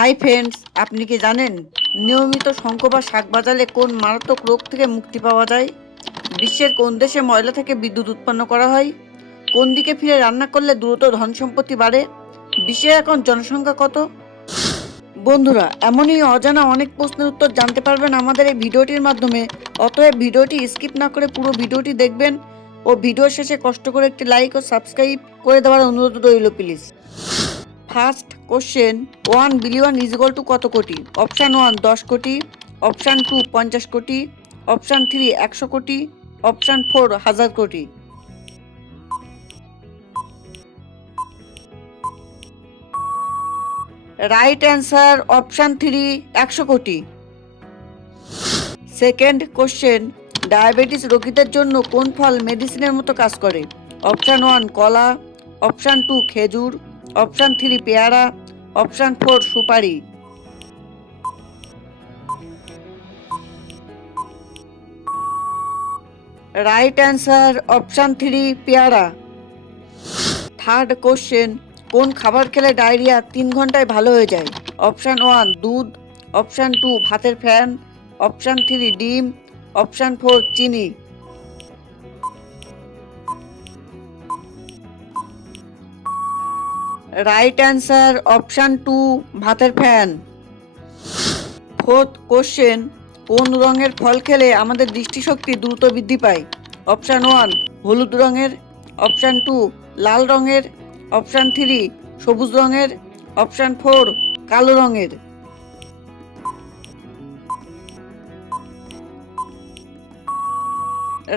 Hi friends, আপনি কি জানেন নিয়মিত শঙ্খ বা শাক বাজালে কোন মারাত্মক রোগ থেকে মুক্তি পাওয়া যায়? বিশ্বের কোন দেশে ময়লা থেকে বিদ্যুৎ উৎপন্ন করা হয়? কোন দিকে ফিরে রান্না করলে দ্রুত ধন সম্পত্তি বাড়ে? বিশ্বের এখন জনসংখ্যা কত? বন্ধুরা, এমনই অজানা অনেক প্রশ্নের উত্তর জানতে পারবেন আমাদের এই ভিডিওটির মাধ্যমে। অতএব ভিডিওটি স্কিপ না করে পুরো ভিডিওটি দেখবেন ও ভিডিও শেষে কষ্ট করে একটি লাইক ও সাবস্ক্রাইব করে দেওয়ার অনুরোধ রইল please. First question, 1 billion is equal to কত কোটি? অপশান 1 10 কোটি, অপশান 2 50 কোটি, অপশান 3 100 কোটি, অপশান 4 1000 কোটি। রাইট অ্যান্সার অপশান 3 100 কোটি। সেকেন্ড কোশ্চেন, ডায়াবেটিস রোগীদের জন্য কোন ফল মেডিসিনের মতো কাজ করে? অপশান 1 কলা, অপশান 2 খেজুর, অপশান 3 পেয়ারা, অপশান 4 সুপারি। রাইট অ্যান্সার অপশান 3 পেয়ারা। থার্ড কোশ্চেন, কোন খাবার খেলে ডায়রিয়া 3 ঘন্টায় ভালো হয়ে যায়? অপশান 1 দুধ, অপশান 2 ভাতের ফ্যান, অপশান 3 ডিম, অপশান 4 চিনি। রাইট অ্যান্সার অপশান 2 ভাতের ফ্যান। ফোর্থ কোশ্চেন, কোন রঙের ফল খেলে আমাদের দৃষ্টিশক্তি দ্রুত বৃদ্ধি পায়? অপশান 1 হলুদ রঙের, অপশান 2 লাল রঙের, অপশান 3 সবুজ রঙের, অপশান 4 কালো রঙের।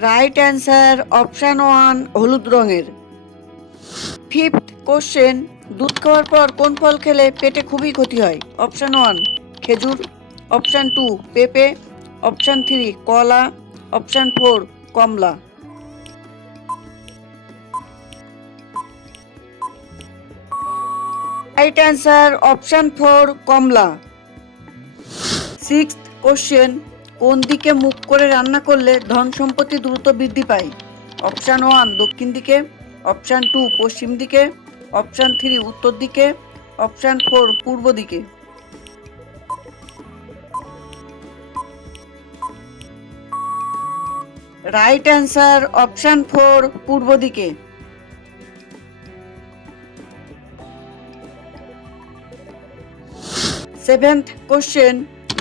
রাইট অ্যান্সার অপশান 1 হলুদ রঙের। ফিফথ কোশ্চেন, দুধ খাওয়ার পর কোন ফল খেলে পেটে খুবই ক্ষতি হয়? অপশান 1 খেজুর, অপশান 2 পেঁপে, অপশান 3 কলা, অপশান 4 কমলা। রাইট অ্যান্সার অপশান 4 কমলা। সিক্সথ কোশ্চেন, কোন দিকে মুখ করে রান্না করলে ধন সম্পত্তি দ্রুত বৃদ্ধি পায়? অপশান 1 দক্ষিণ দিকে, অপশান 2 পশ্চিম দিকে, অপশান 3 উত্তর দিকে, অপশান 4 পূর্ব দিকে। রাইট অ্যান্সার অপশান 4 পূর্ব দিকে। সেভেন্থ কোশ্চেন,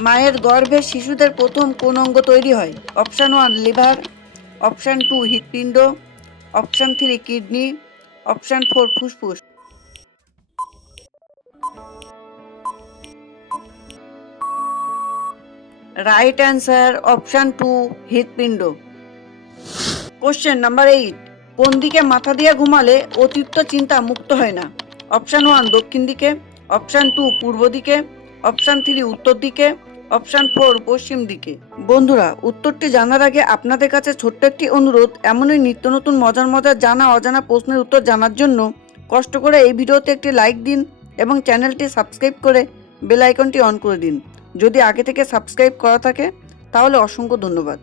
মায়ের গর্ভে শিশুদের প্রথম কোন অঙ্গ তৈরি হয়? অপশান 1 লিভার, অপশান 2 হৃৎপিণ্ড, অপশান 3 কিডনি, অপশান 4 ফুসফুস। রাইট অ্যান্সার অপশান 2 হৃৎপিণ্ড। কোশ্চেন নাম্বার 8, কোন দিকে মাথা দিয়ে ঘুমালে অতিরিক্ত চিন্তা মুক্ত হয় না? অপশান 1 দক্ষিণ দিকে, অপশান 2 পূর্ব দিকে, অপশান 3 উত্তর দিকে, অপশান 4 পশ্চিম দিকে। বন্ধুরা, উত্তরটি জানার আগে আপনাদের কাছে ছোট্ট একটি অনুরোধ, এমনই নিত্য নতুন মজার মজার জানা অজানা প্রশ্নের উত্তর জানার জন্য কষ্ট করে এই ভিডিওতে একটি লাইক দিন এবং চ্যানেলটি সাবস্ক্রাইব করে বেল আইকনটি অন করে দিন। যদি আগে থেকে সাবস্ক্রাইব করা থাকে তাহলে অসংখ্য ধন্যবাদ।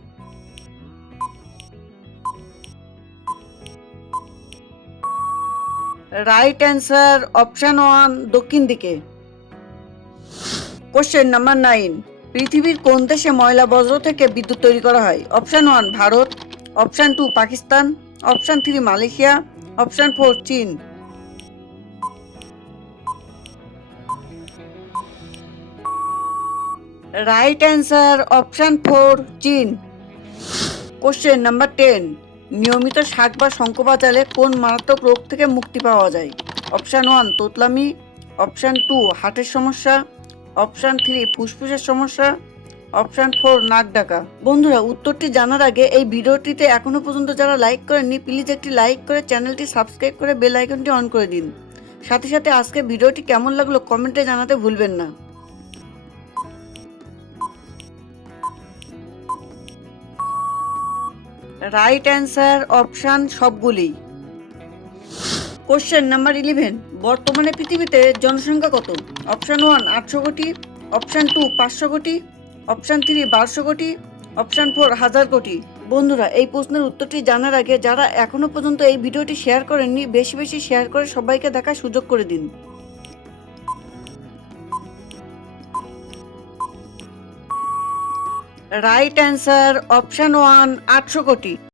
রাইট অ্যান্সার অপশান 1 দক্ষিণ দিকে। কোশ্চেন নাম্বার 9, পৃথিবীর কোন দেশে ময়লা বজ্র থেকে বিদ্যুৎ তৈরি করা হয়? Option 1 Bharat, option 2 Pakistan, option 3 Malaysia, option 4 চীন। রাইট অ্যান্সার অপশান 4 চীন। কোশ্চেন নাম্বার 10, নিয়মিত শাক বা শঙ্খ বাজালে কোন মারাত্মক রোগ থেকে মুক্তি পাওয়া যায়? অপশান 1 তোতলামি, অপশান 2 হার্টের সমস্যা, অপশান 3 ফুসফুসের সমস্যা, অপশান 4 নাক ডাকা। বন্ধুরা, উত্তরটি জানার আগে এই ভিডিওটিতে এখনো পর্যন্ত যারা লাইক করেননি প্লিজ একটি লাইক করে চ্যানেলটি সাবস্ক্রাইব করে বেল আইকনটি অন করে দিন। সাথে সাথে আজকে ভিডিওটি কেমন লাগলো কমেন্টে জানাতে ভুলবেন না। রাইট অ্যান্সার অপশান সবগুলি। কোশ্চেন নাম্বার 11, বর্তমানে পৃথিবীতে জনসংখ্যা কত? অপশান 1 800 কোটি, অপশান 2 500 কোটি, অপশান 3 1200 কোটি, অপশান 4 1000 কোটি। বন্ধুরা, এই প্রশ্নের উত্তরটি জানার আগে যারা এখনো পর্যন্ত এই ভিডিওটি শেয়ার করেননি বেশি বেশি শেয়ার করে সবাইকে দেখার সুযোগ করে দিন। রাইট অ্যান্সার অপশন 1 800 কোটি।